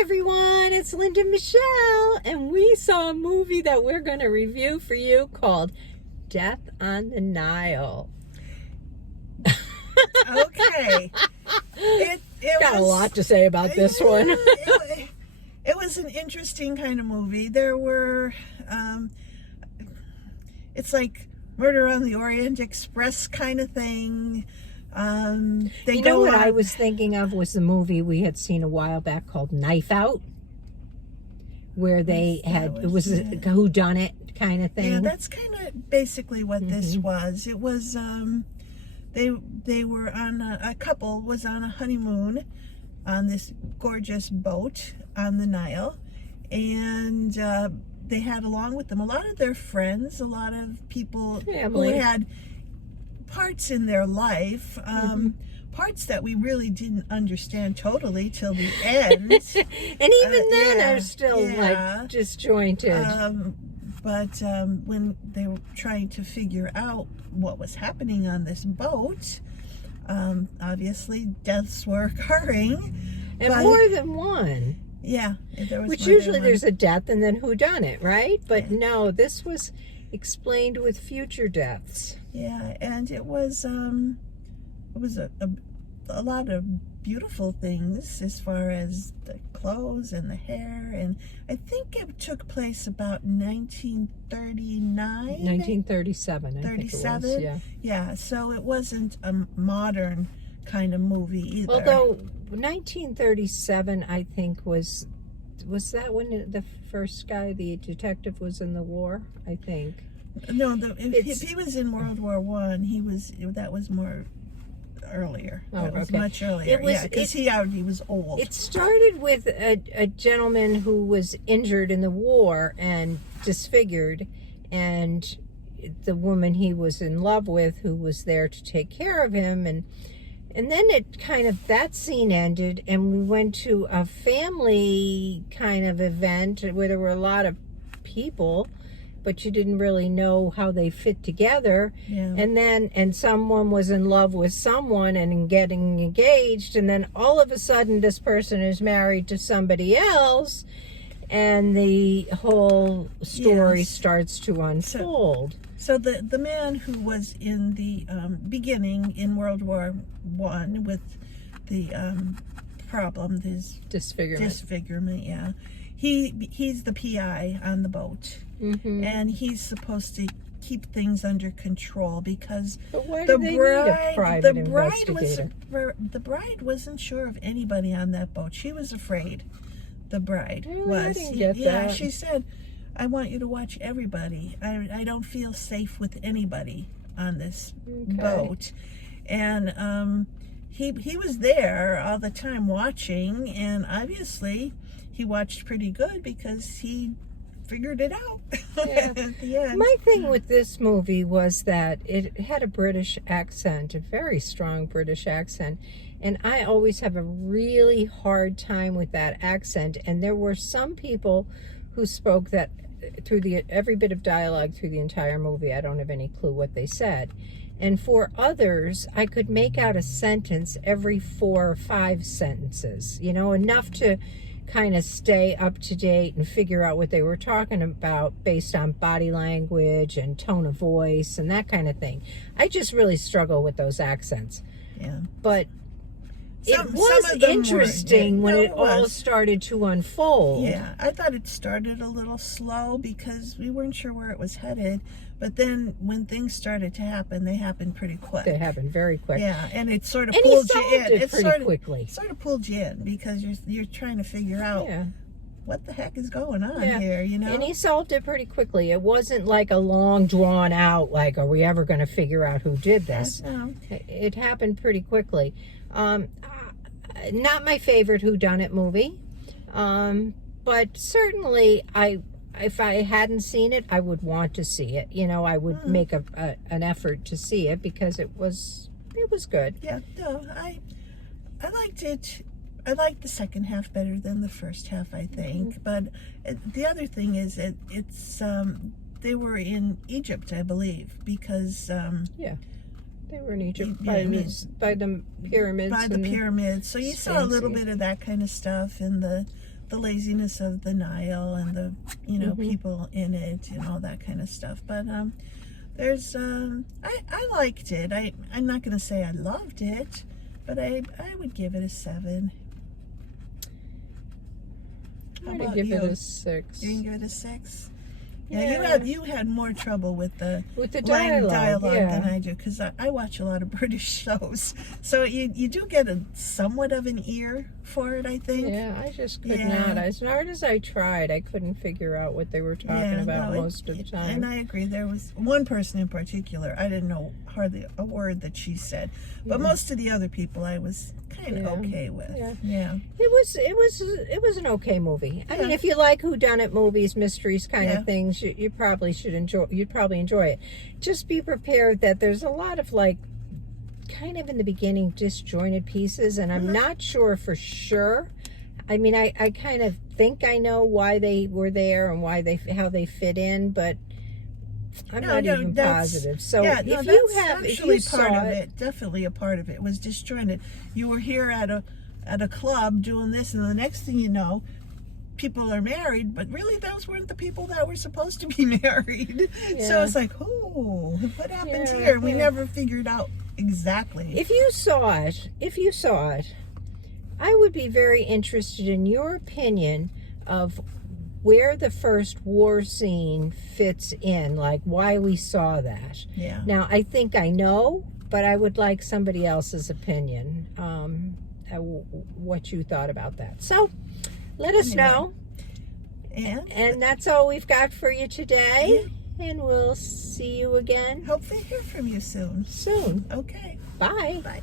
everyone, it's Linda Michelle, and we saw a movie that we're going to review for you called Death on the Nile. Okay. It Got a lot to say about this one. It was an interesting kind of movie. There were, it's like Murder on the Orient Express kind of thing. You know what I was thinking of was the movie we had seen a while back called Knife Out, were it was a whodunit kind of thing. Yeah, that's kind of basically what this was. It was, they were on, a couple was on a honeymoon on this gorgeous boat on the Nile, and they had along with them a lot of their friends, a lot of people who had parts in their life, parts that we really didn't understand totally till the end. And even then are still like disjointed. But when they were trying to figure out what was happening on this boat, obviously deaths were occurring. And more than one. Yeah. There was Which usually there's a death and then whodunit, right? But no, this was explained with future deaths. Yeah, and it was a lot of beautiful things as far as the clothes and the hair, and I think it took place about 1939. 1937, I think it was, yeah. Yeah, so it wasn't a modern kind of movie either. Although 1937, I think was that when the first guy, the detective, was in the war? I think. No, if he was in World War I, that was more earlier. That was much earlier. Because he was old. It started with a gentleman who was injured in the war and disfigured, and the woman he was in love with, who was there to take care of him, and then that scene ended, and we went to a family kind of event where there were a lot of people, but you didn't really know how they fit together. Yeah. And someone was in love with someone and getting engaged, and then all of a sudden this person is married to somebody else, and the whole story starts to unfold. So the man who was in the beginning in World War I with the problem, his disfigurement, yeah. He's the PI on the boat, and he's supposed to keep things under control because the bride wasn't sure of anybody on that boat. She was afraid. The bride was. I didn't get that. She said, "I want you to watch everybody. I don't feel safe with anybody on this boat," and he was there all the time watching, and obviously he watched pretty good because he figured it out at the end. My thing with this movie was that it had a British accent, a very strong British accent, and I always have a really hard time with that accent, and there were some people who spoke that through every bit of dialogue through the entire movie. I don't have any clue what they said. And for others, I could make out a sentence every 4 or 5 sentences, enough to kind of stay up to date and figure out what they were talking about based on body language and tone of voice and that kind of thing. I just really struggle with those accents. Yeah. But it was interesting when it all started to unfold. Yeah, I thought it started a little slow because we weren't sure where it was headed. But then when things started to happen, they happened pretty quick. They happened very quick. Yeah, and it sort of pulled you in. It pretty quickly. It sort of pulled you in because you're trying to figure out what the heck is going on here, And he solved it pretty quickly. It wasn't like a long drawn out, like, are we ever going to figure out who did this? No. It happened pretty quickly. Not my favorite whodunit movie, but certainly if I hadn't seen it, I would want to see it. I would make an effort to see it because it was good. Yeah, no, I liked it. I liked the second half better than the first half, I think. But the other thing is it's they were in Egypt, I believe, because they were in Egypt by the pyramids. By the pyramids. So you saw a little bit of that kind of stuff in the the laziness of the Nile and the, you know, people in it and all that kind of stuff. But there's I liked it. I'm not going to say I loved it, but I would give it a 7. How I'm gonna about give you? it a 6. You can give it a 6. Yeah, you had more trouble with the dialogue than I do, because I watch a lot of British shows, so you do get a somewhat of an ear for it, I think. Yeah, I just could not. As hard as I tried, I couldn't figure out what they were talking about most of the time. And I agree. There was one person in particular, I didn't know hardly a word that she said, but most of the other people I was kind of okay with. Yeah. It was an okay movie. I mean, if you like whodunit movies, mysteries kind of things, you probably should enjoy. You'd probably enjoy it. Just be prepared that there's a lot of like, kind of in the beginning, disjointed pieces, and I'm not sure for sure. I mean, I kind of think I know why they were there and how they fit in, but I'm not even positive. So if you saw it, definitely a part of it was disjointed. You were here at a club doing this, and the next thing you know, people are married, but really those weren't the people that were supposed to be married. So it's like, oh, what happened here? We never figured out exactly. If you saw it, I would be very interested in your opinion of where the first war scene fits in, like why we saw that. Yeah. Now, I think I know, but I would like somebody else's opinion, what you thought about that. So, let us know. And that's all we've got for you today. And we'll see you again. Hopefully hear from you soon. Soon. Okay. Bye. Bye.